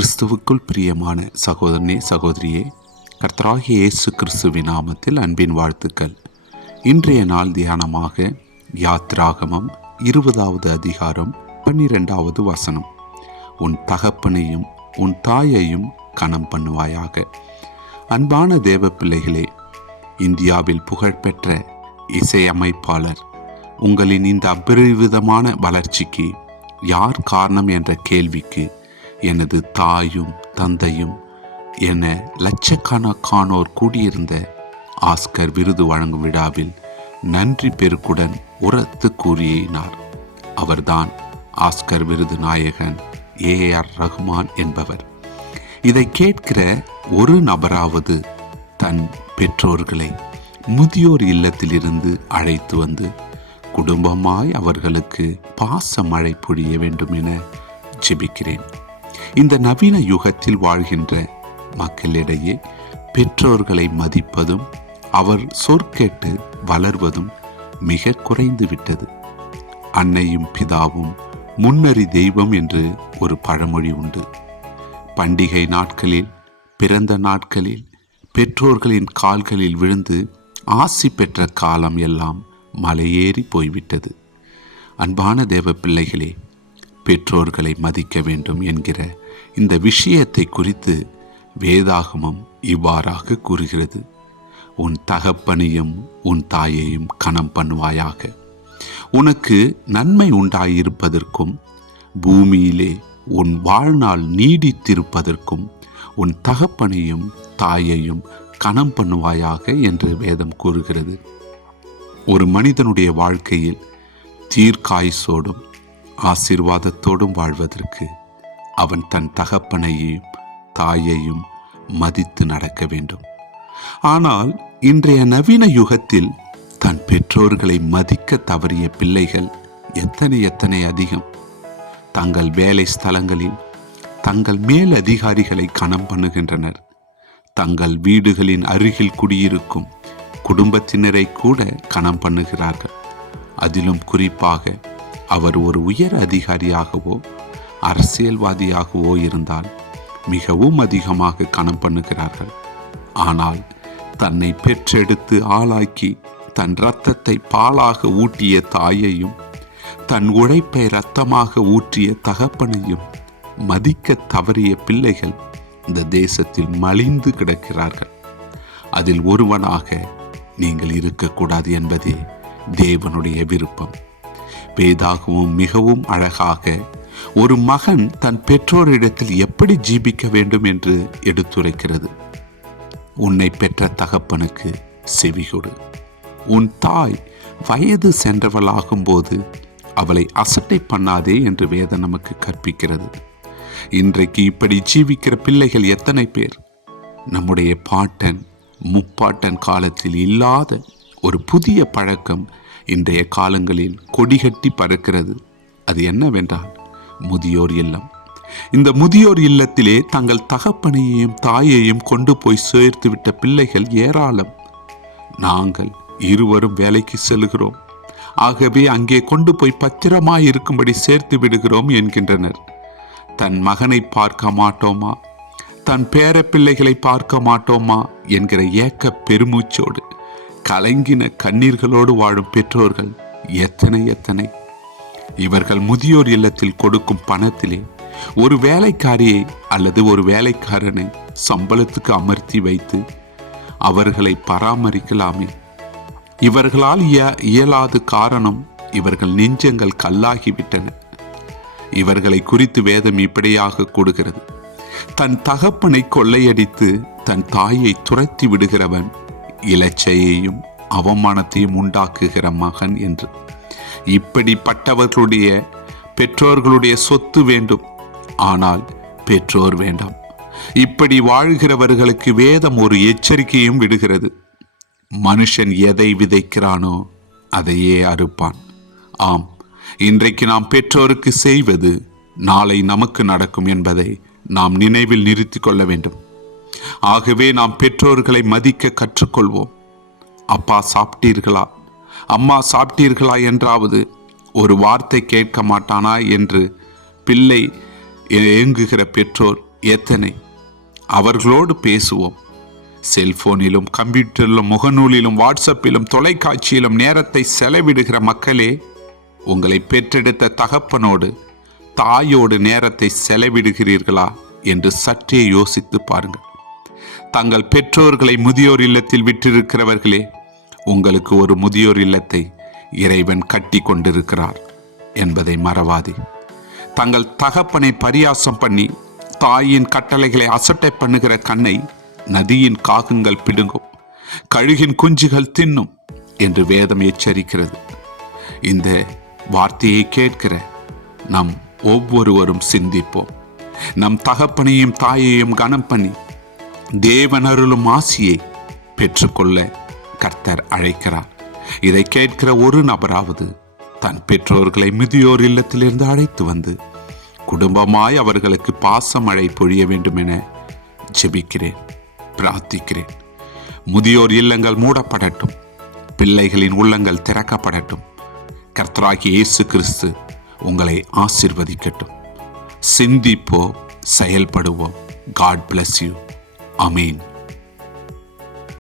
கிறிஸ்துவுக்குள் பிரியமான சகோதரனே சகோதரியே, கர்த்தராகிய இயேசு கிறிஸ்துவின் நாமத்தில் அன்பின் வாழ்த்துக்கள். இன்றைய நாள் தியானமாக யாத்ராகமம் 20வது அதிகாரம் 12வது வசனம். உன் தகப்பனையும் உன் தாயையும் கனம் பண்ணுவாயாக. அன்பான தேவ பிள்ளைகளே, இந்தியாவில் புகழ்பெற்ற இசையமைப்பாளர் உங்களின் இந்த அபரிவிதமான வளர்ச்சிக்கு யார் காரணம் என்ற கேள்விக்கு எனது தாயும் தந்தையும் என லட்சக்கணக்கானோர் கூடியிருந்த ஆஸ்கர் விருது வழங்கும் விழாவில் நன்றி பெருக்குடன் உரத்து கூறினார். அவர்தான் ஆஸ்கர் விருது நாயகன் ஏஆர் ரஹ்மான் என்பவர். இதை கேட்கிற ஒரு நபராவது தன் பெற்றோர்களை முதியோர் இல்லத்திலிருந்து அழைத்து வந்து குடும்பமாய் அவர்களுக்கு பாச மழை பொழிய வேண்டும் என ஜெபிக்கிறேன். இந்த நவீன யுகத்தில் வாழ்கின்ற மக்களிடையே பெற்றோர்களை மதிப்பதும் அவர் சொற்கேட்டு வளர்வதும் மிக குறைந்து விட்டது. அன்னையும் பிதாவும் முன்னறி தெய்வம் என்று ஒரு பழமொழி உண்டு. பண்டிகை நாட்களில், பிறந்த நாட்களில் பெற்றோர்களின் கால்களில் விழுந்து ஆசி பெற்ற காலம் எல்லாம் மலையேறி போய்விட்டது. அன்பான தேவ பிள்ளைகளே, பெற்றோர்களை மதிக்க வேண்டும் என்கிற இந்த விஷயத்தை குறித்து வேதாகமம் இவ்வாறாக கூறுகிறது. உன் தகப்பனையும் உன் தாயையும் கனம் பண்ணுவாயாக. உனக்கு நன்மை உண்டாயிருப்பதற்கும் பூமியிலே உன் வாழ்நாள் நீடித்திருப்பதற்கும் உன் தகப்பனையும் தாயையும் கனம் பண்ணுவாயாக என்று வேதம் கூறுகிறது. ஒரு மனிதனுடைய வாழ்க்கையில் தீர்க்காயுசோடும் ஆசீர்வாதத்தோடும் வாழ்வதற்கு அவன் தன் தகப்பனையும் தாயையும் மதித்து நடக்க வேண்டும். ஆனால் இன்றைய நவீன யுகத்தில் தன் பெற்றோர்களை மதிக்க தவறிய பிள்ளைகள் எத்தனை அதிகம். தங்கள் வேலை ஸ்தலங்களில் தங்கள் மேல் அதிகாரிகளை கனம் பண்ணுகின்றனர். தங்கள் வீடுகளின் அருகில் குடியிருக்கும் குடும்பத்தினரை கூட கனம் பண்ணுகிறார்கள். அதிலும் குறிப்பாக அவர் ஒரு உயர் அதிகாரியாகவோ அரசியல்வாதியாகவோ இருந்தால் மிகவும் அதிகமாக கனம் பண்ணுகிறார்கள். ஆனால் தன்னை பெற்றெடுத்து ஆளாக்கி தன் இரத்தத்தை பாலாக ஊட்டிய தாயையும் தன் உழைப்பை இரத்தமாக ஊற்றிய தகப்பனையும் மதிக்க தவறிய பிள்ளைகள் இந்த தேசத்தில் மலிந்து கிடக்கிறார்கள். அதில் ஒருவனாக நீங்கள் இருக்கக்கூடாது என்பதே தேவனுடைய விருப்பம். வேதாகமும் மிகவும் அழகாக ஒரு மகன் தன் பெற்றோரிடத்தில் எப்படி ஜீவிக்க வேண்டும் என்று எடுத்துரைக்கிறது. உன்னை பெற்ற தகப்பனுக்கு செவிகொடு. உன் தாய் வயது சென்றவளாகும் போது அவளை அசட்டை பண்ணாதே என்று வேதம் நமக்கு கற்பிக்கிறது. இன்றைக்கு இப்படி ஜீவிக்கிற பிள்ளைகள் எத்தனை பேர்? நம்முடைய பாட்டன் முப்பாட்டன் காலத்தில் இல்லாத ஒரு புதிய பழக்கம் இன்றைய காலங்களில் கொடிகட்டி பறக்கிறது. அது என்னவென்றால் முதியோர் இல்லம். இந்த முதியோர் இல்லத்திலே தங்கள் தகப்பனையும் தாயையும் கொண்டு போய் சேர்த்துவிட்ட பிள்ளைகள் ஏராளம். நாங்கள் இருவரும் வேலைக்கு செல்கிறோம், ஆகவே அங்கே கொண்டு போய் பத்திரமாய் இருக்கும்படி சேர்த்து விடுகிறோம் என்கின்றனர். தன் மகனை பார்க்க மாட்டோமா, தன் பேர பிள்ளைகளை பார்க்க மாட்டோமா என்கிற ஏக்க பெருமூச்சோடு கலங்கின கண்ணீர்களோடு வாழும் பெற்றோர்கள் எத்தனை. இவர்கள் முதியோர் இல்லத்தில் கொடுக்கும் பணத்திலே ஒரு வேலைக்காரியை அல்லது ஒரு வேலைக்காரனை சம்பளத்துக்கு அமர்த்தி வைத்து அவர்களை பராமரிக்கலாமே. இவர்களால் இயலாத காரணம் இவர்கள் நெஞ்சங்கள் கல்லாகிவிட்டன. இவர்களை குறித்து வேதம் இப்படியாக கூறுகிறது. தன் தகப்பனை கொள்ளையடித்து தன் தாயை துரத்தி விடுகிறவன் இலச்சையையும் அவமானத்தையும் உண்டாக்குகிற மகன் என்று. இப்படிப்பட்டவர்களுடைய பெற்றோர்களுடைய சொத்து வேண்டும், ஆனால் பெற்றோர் வேண்டாம். இப்படி வாழ்கிறவர்களுக்கு வேதம் ஒரு எச்சரிக்கையும் விடுகிறது. மனுஷன் எதை விதைக்கிறானோ அதையே அறுப்பான். ஆம், இன்றைக்கு நாம் பெற்றோருக்கு செய்வது நாளை நமக்கு நடக்கும் என்பதை நாம் நினைவில் நிறுத்தி கொள்ள வேண்டும். ஆகவே நாம் பெற்றோர்களை மதிக்க கற்றுக்கொள்வோம். அப்பா சாப்பிட்டீர்களா, அம்மா சாப்பிட்டீர்களா என்றாவது ஒரு வார்த்தை கேட்க மாட்டானா என்று பிள்ளை ஏங்குகிற பெற்றோர் எத்தனை? அவர்களோடு பேசுவோம். செல்போனிலும் கம்ப்யூட்டரிலும் முகநூலிலும் வாட்ஸ்அப்பிலும் தொலைக்காட்சியிலும் நேரத்தை செலவிடுகிற மக்களே, உங்களை பெற்றெடுத்த தகப்பனோடு தாயோடு நேரத்தை செலவிடுகிறீர்களா என்று சற்றே யோசித்து பாருங்கள். தங்கள் பெற்றோர்களை முதியோர் இல்லத்தில் விட்டிருக்கிறவர்களே, உங்களுக்கு ஒரு முதியோர் இல்லத்தை இறைவன் கட்டி கொண்டிருக்கிறார் என்பதை மறவாதே. தங்கள் தகப்பனை பரியாசம் பண்ணி தாயின் கட்டளைகளை அசட்டை பண்ணுகிற கண்ணை நதியின் காகங்கள் பிடுங்கும், கழுகின் குஞ்சுகள் தின்னும் என்று வேதம் எச்சரிக்கிறது. இந்த வார்த்தையை கேட்கிற நம் ஒவ்வொருவரும் சிந்திப்போம். நம் தகப்பனையும் தாயையும் கனம் பண்ணி தேவன் அருளும் ஆசியை பெற்றுக்கொள்ள கர்த்தர் அழைக்கிறார். இதை கேட்கிற ஒரு நபராவது தன் பெற்றோர்களை முதியோர் இல்லத்திலிருந்து அழைத்து வந்து குடும்பமாய் அவர்களுக்கு பாசமழை பொழிய வேண்டும் என ஜெபிக்கிறேன், பிரார்த்திக்கிறேன். முதியோர் இல்லங்கள் மூடப்படட்டும், பிள்ளைகளின் உள்ளங்கள் திறக்கப்படட்டும். கர்த்தராகிய இயேசு கிறிஸ்து உங்களை ஆசீர்வதிக்கட்டும். சிந்திப்போம், செயல்படுவோம். God bless you. Amen.